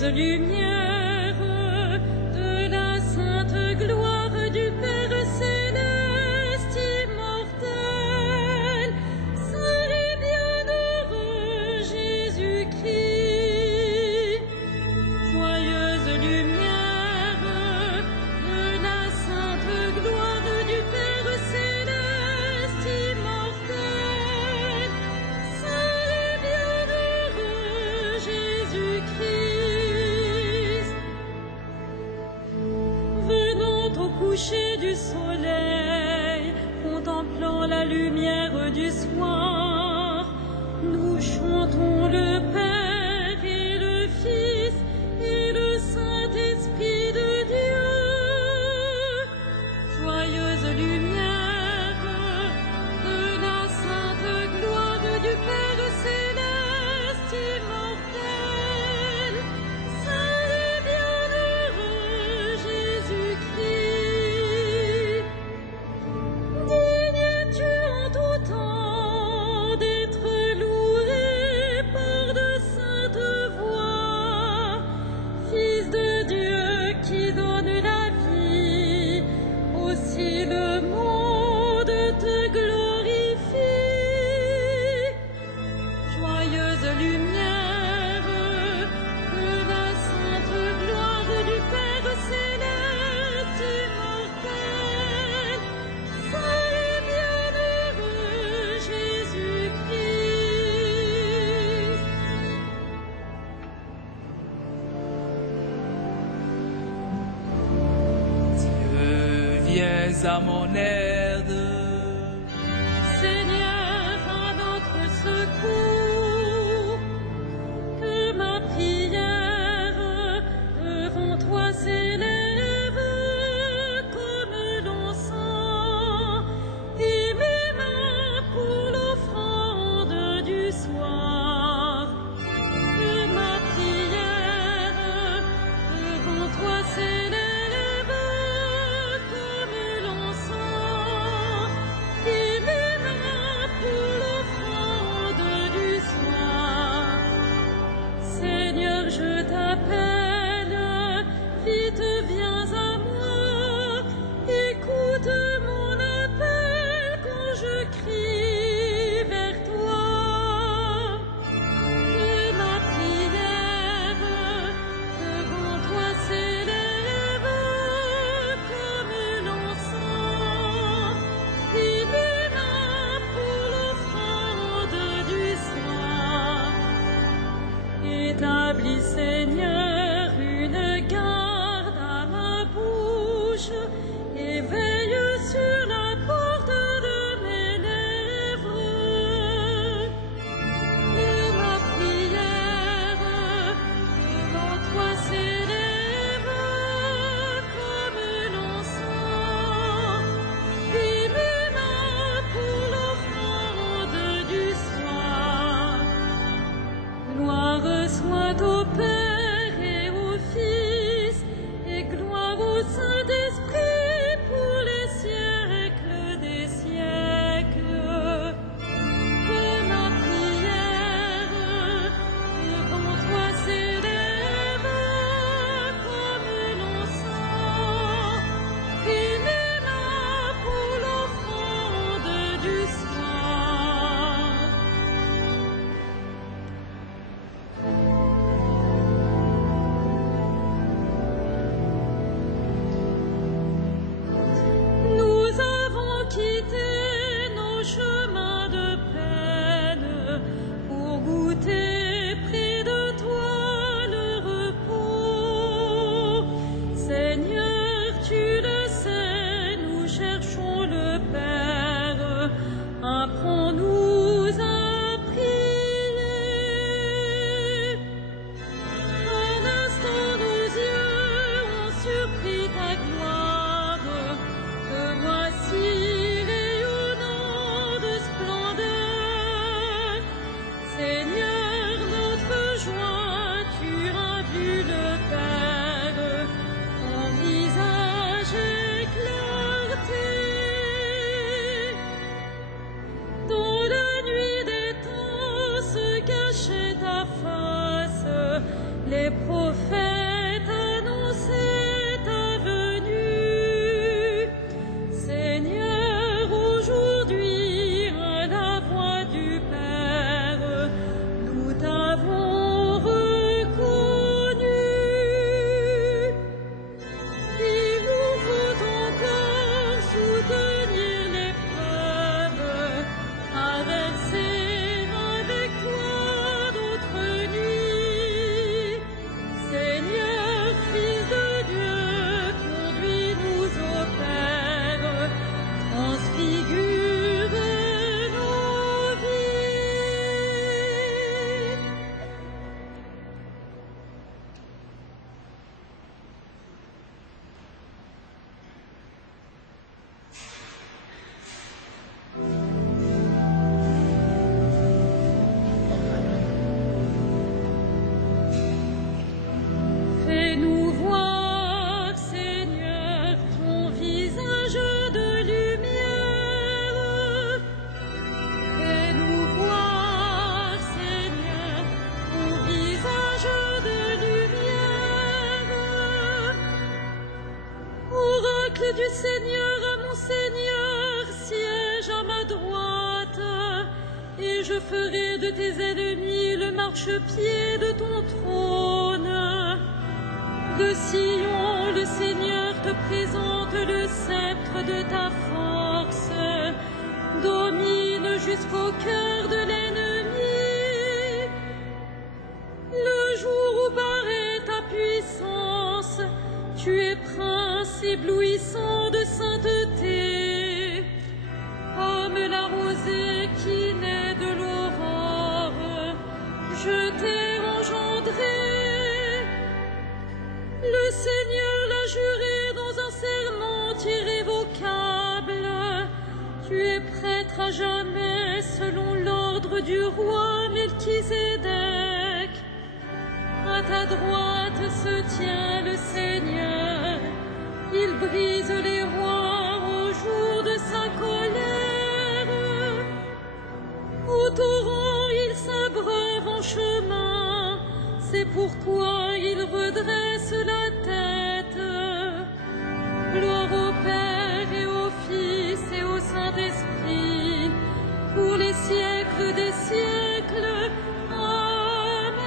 Joyeuse lumière de la sainte gloire du Père céleste immortel, saint et bienheureux Jésus-Christ. Joyeuse lumière de la sainte gloire du Père céleste immortel, saint et bienheureux Jésus-Christ. Venant au coucher du soleil, contemplant la lumière du soir, nous chantons le Père et le Fils et le Saint-Esprit de Dieu. Joyeuse lumière de la sainte gloire du Père céleste immortel, saint et bienheureux Jésus-Christ. Digne es-tu en tout temps d'être loué par de saintes voix, Fils de Dieu qui donne la vie, aussi le monde te glorifie. Joyeuse lumière de la sainte gloire du Père céleste immortel, saint et bienheureux Jésus-Christ. Dieu, viens à mon aide. Seigneur, à notre secours, que ma prière devant toi s'élève comme l'encens, et mes mains pour l'offrande du soir. Que ma prière devant toi s'élève comme l'encens, et mes mains pour l'offrande du soir. Seigneur, je t'appelle, vite viens à moi, écoute mon appel quand je crie vers toi. Que ma prière devant toi s'élève comme l'encens, et mes mains pour l'offrande du soir. Établis, Seigneur, une garde à ma bouche, et veille sur la porte de mes lèvres. Que ma prière devant toi s'élève comme l'encens, et mes mains pour l'offrande du soir. Gloire soit au Père Les prophètes annonçaient ta venue. Seigneur, aujourd'hui, à la voix du Père, nous t'avons reconnu. Il nous faut encore soutenir l'épreuve, traverser avec toi d'autres nuits. Seigneur, Fils de Dieu, conduis-nous au Père, transfigure nos vies. Fais-nous voir, Seigneur, ton visage de lumière. Fais-nous voir, Seigneur, ton visage de lumière. Oracle du Seigneur, à mon Seigneur, siège à ma droite, et je ferai de tes ennemis le marchepied de ton trône. De Sion, le Seigneur te présente le sceptre de ta force. Domine jusqu'au cœur de l'ennemi. Le jour où paraît ta puissance, tu es prince éblouissant de sainteté. Comme la rosée qui naît de l'aurore, je t'ai engendré. Le Seigneur l'a juré dans un serment irrévocable. Tu es prêtre à jamais selon l'ordre du roi Melchisédek. À ta droite se tient le Seigneur. Il brise les rois au jour de sa colère. Au torrent, il s'abreuve en chemin. C'est pourquoi il redresse la tête. Gloire au Père et au Fils et au Saint-Esprit, pour les siècles des siècles. Amen.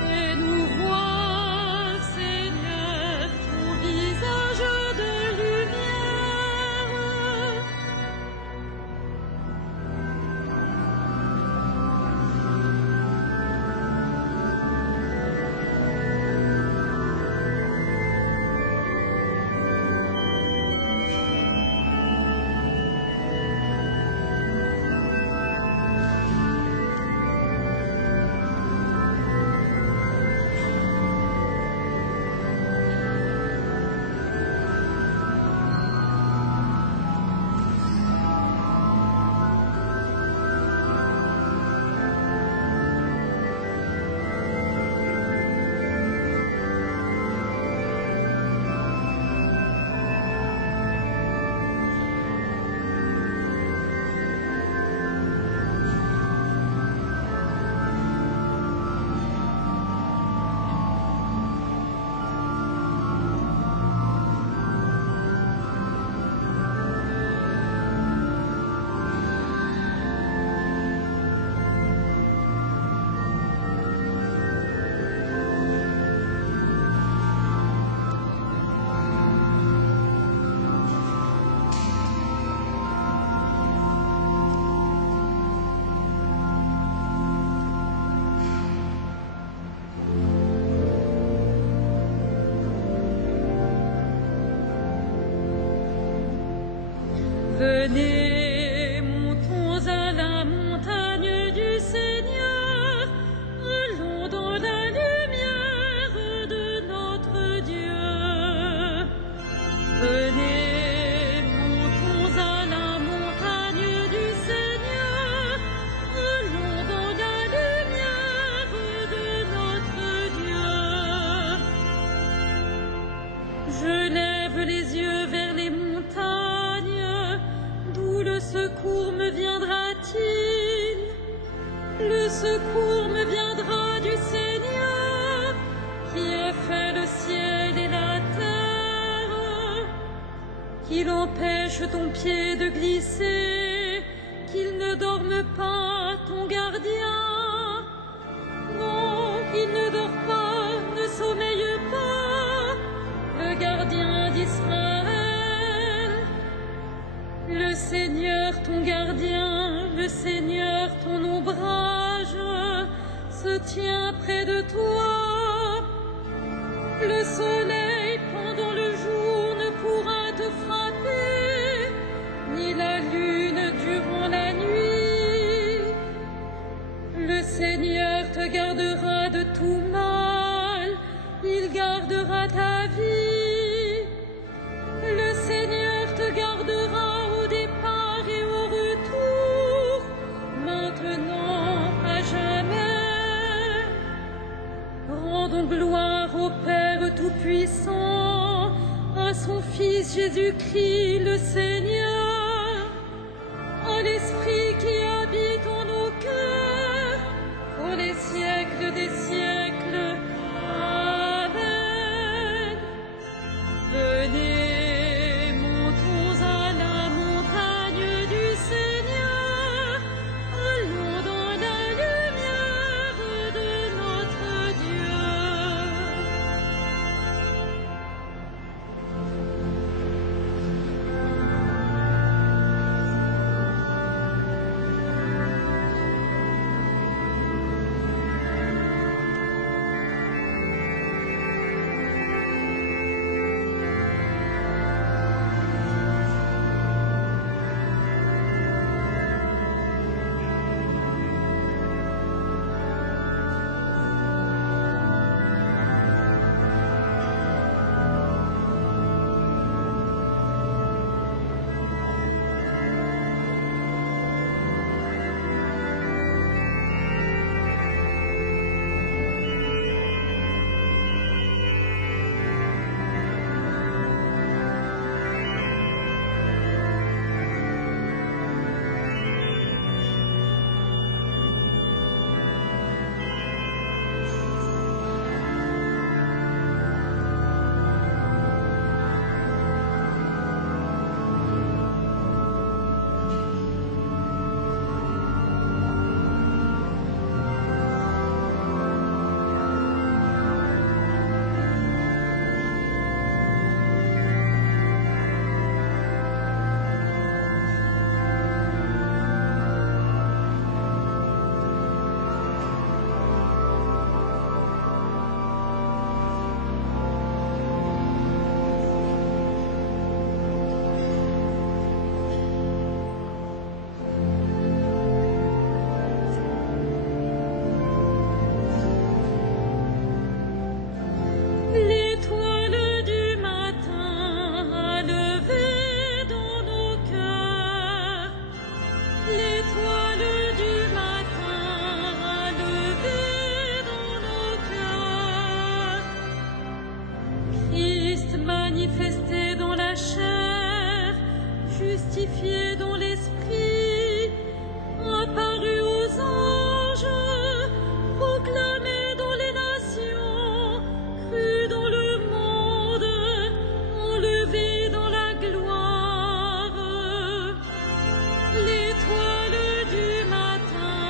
Fais-nous voir, Seigneur, ton visage de lumière. Venez, montons à la montagne du Seigneur, allons dans la lumière de notre Dieu. Venez, montons à la montagne du Seigneur, allons dans la lumière de notre Dieu. Je lève les yeux vers les montagnes, d'où empêche ton pied de glisser, qu'il ne dorme pas ton gardien. Non, il ne dort pas, ne sommeille pas, le gardien d'Israël. Le Seigneur ton gardien, le Seigneur ton ombrage, se tient près de toi. Le soleil pendant le jour ne pourra te frapper, ni la lune durant la nuit. Le Seigneur te gardera de tout mal, il gardera ta vie. Le Seigneur te gardera au départ et au retour, maintenant à jamais. Rendons gloire au Père Tout-Puissant, à son Fils Jésus-Christ le Seigneur, à l'Esprit qui habite en nos cœurs, pour les siècles des siècles. Amen. Venez, montons à la montagne du Seigneur, allons dans la lumière de notre Dieu. Manifesté dans la chair, justifié dans l'esprit, apparu aux anges, proclamé dans les nations, cru dans le monde, enlevé dans la gloire. L'étoile du matin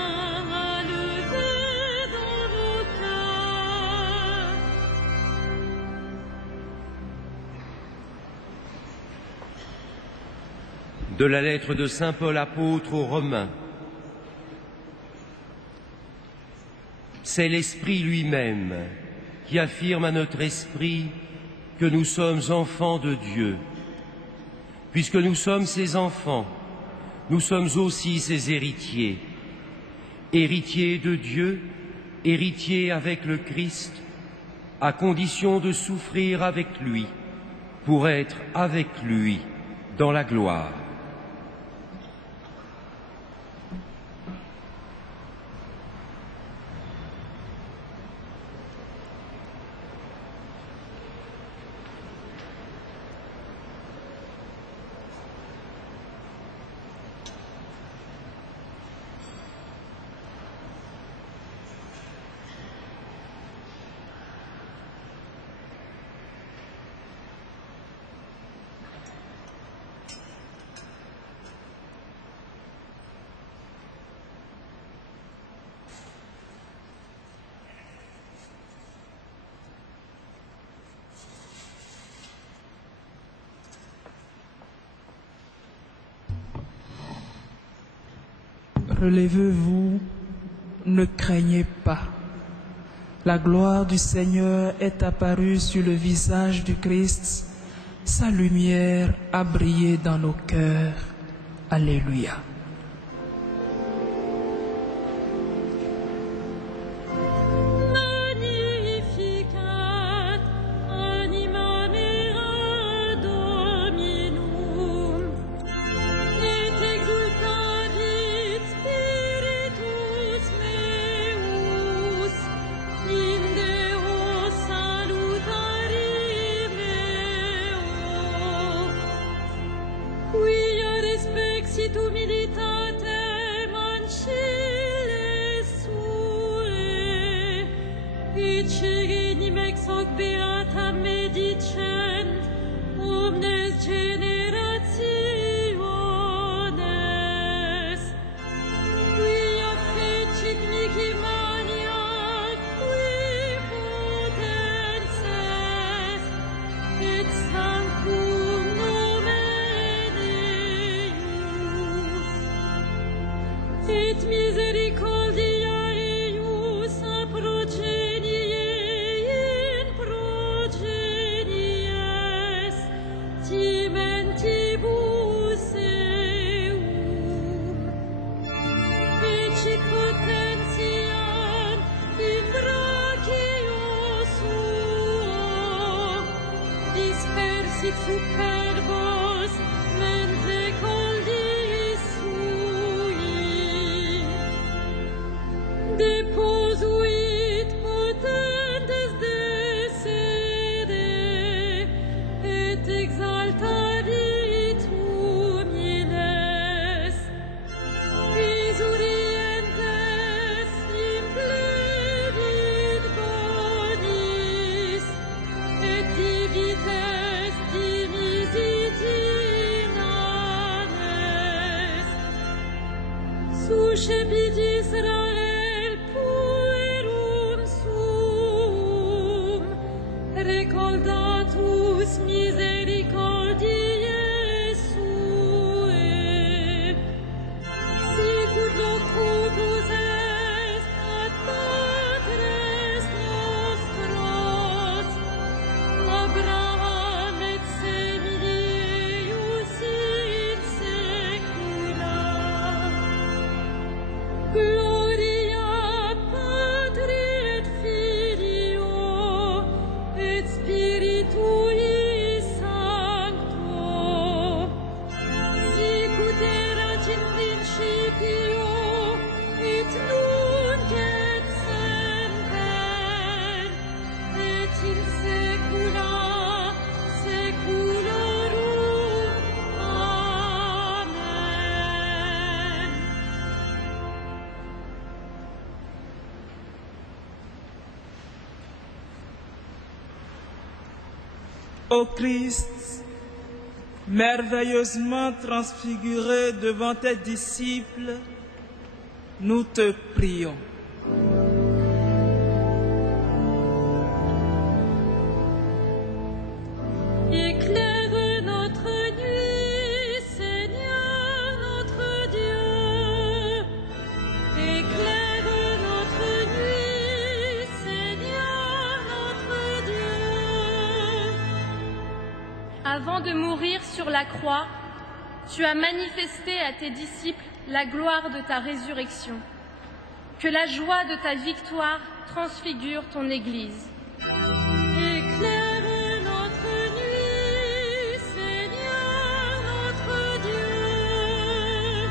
a levé dans nos cœurs. De la lettre de saint Paul apôtre aux Romains. C'est l'Esprit lui-même qui affirme à notre esprit que nous sommes enfants de Dieu. Puisque nous sommes ses enfants, nous sommes aussi ses héritiers. Héritiers de Dieu, héritiers avec le Christ, à condition de souffrir avec lui, pour être avec lui dans la gloire. relevez-vous, ne craignez pas. La gloire du Seigneur est apparue sur le visage du Christ. Sa lumière a brillé dans nos cœurs. Alléluia. Ô Christ, merveilleusement transfiguré devant tes disciples, nous te prions. Éclaire notre nuit, Seigneur notre Dieu. Éclaire notre nuit, Seigneur notre Dieu. Avant de mourir sur la croix, tu as manifesté à tes disciples la gloire de ta résurrection. Que la joie de ta victoire transfigure ton Église. Éclaire notre nuit, Seigneur notre Dieu.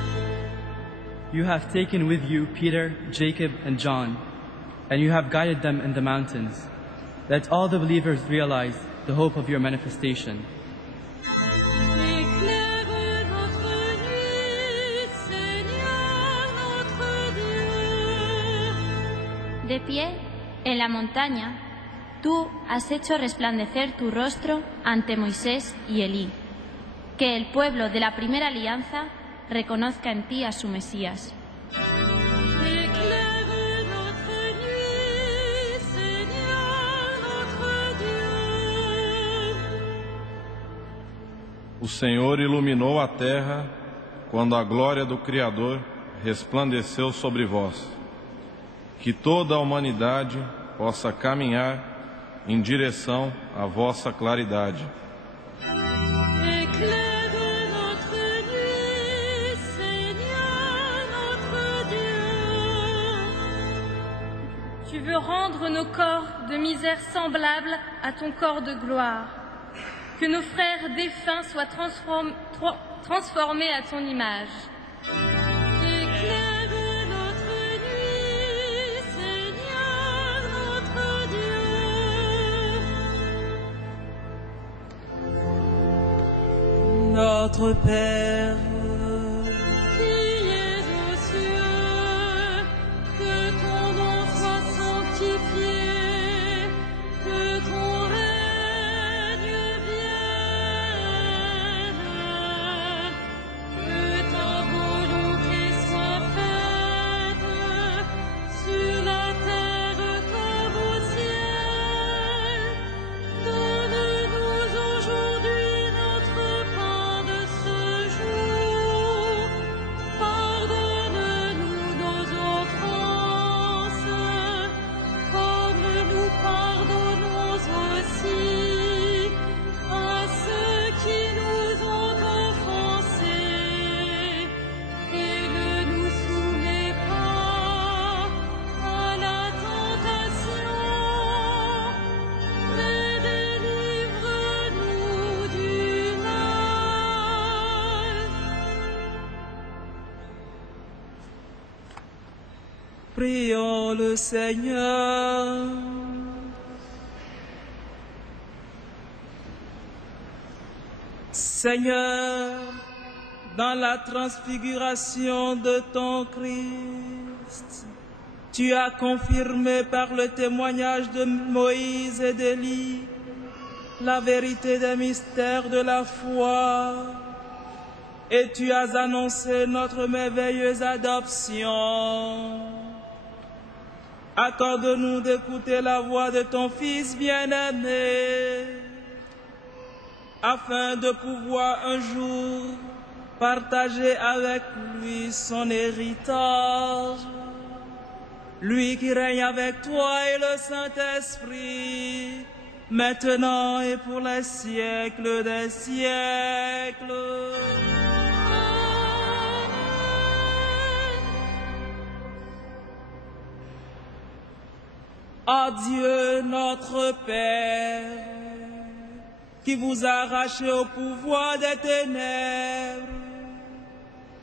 You have taken with you Peter, Jacob, and John, and you have guided them in the mountains. Let all the believers realize the hope of your manifestation. De pie en la montaña, tú has hecho resplandecer tu rostro ante Moisés y Elí. Que el pueblo de la primera alianza reconozca en ti a su Mesías. O Senhor iluminou a terra quando a glória do Criador resplandeceu sobre vós, que toda a humanidade possa caminhar em direção à vossa claridade. Éclaire notre nuit, Seigneur notre Dieu. Tu veux rendre nos corps de misère semblables à ton corps de gloire. Que nos frères défunts soient transformés à ton image. Éclaire notre nuit, Seigneur notre Dieu. Notre Père, Qui es aux cieux, que ton nom soit sanctifié, que ton règne vienne, que ta volonté soit faite sur la terre comme au ciel. Donne-nous aujourd'hui notre pain de ce jour. Pardonne-nous nos offenses, comme nous pardonnons aussi à ceux qui nous ont offensés. Et ne nous soumets pas à la tentation, mais délivre-nous du mal. prions le Seigneur. Seigneur, dans la transfiguration de ton Christ, tu as confirmé par le témoignage de Moïse et d'Élie la vérité des mystères de la foi, et tu as annoncé notre merveilleuse adoption. Accorde-nous d'écouter la voix de ton Fils bien-aimé, afin de pouvoir un jour partager avec lui son héritage. Lui qui règne avec toi et le Saint-Esprit, maintenant et pour les siècles des siècles. À Dieu notre Père, qui vous a arraché au pouvoir des ténèbres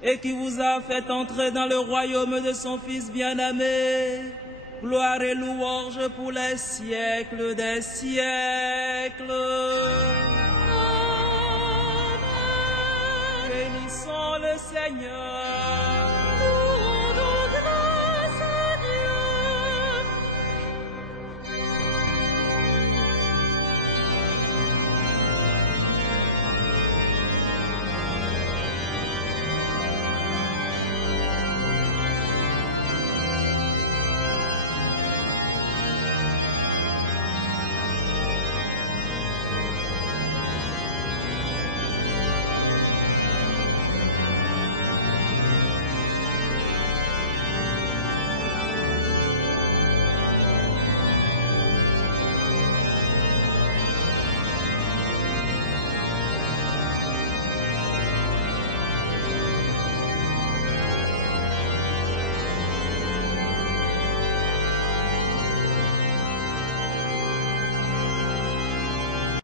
et qui vous a fait entrer dans le royaume de son Fils bien-aimé, gloire et louange pour les siècles des siècles. Bénissons le Seigneur.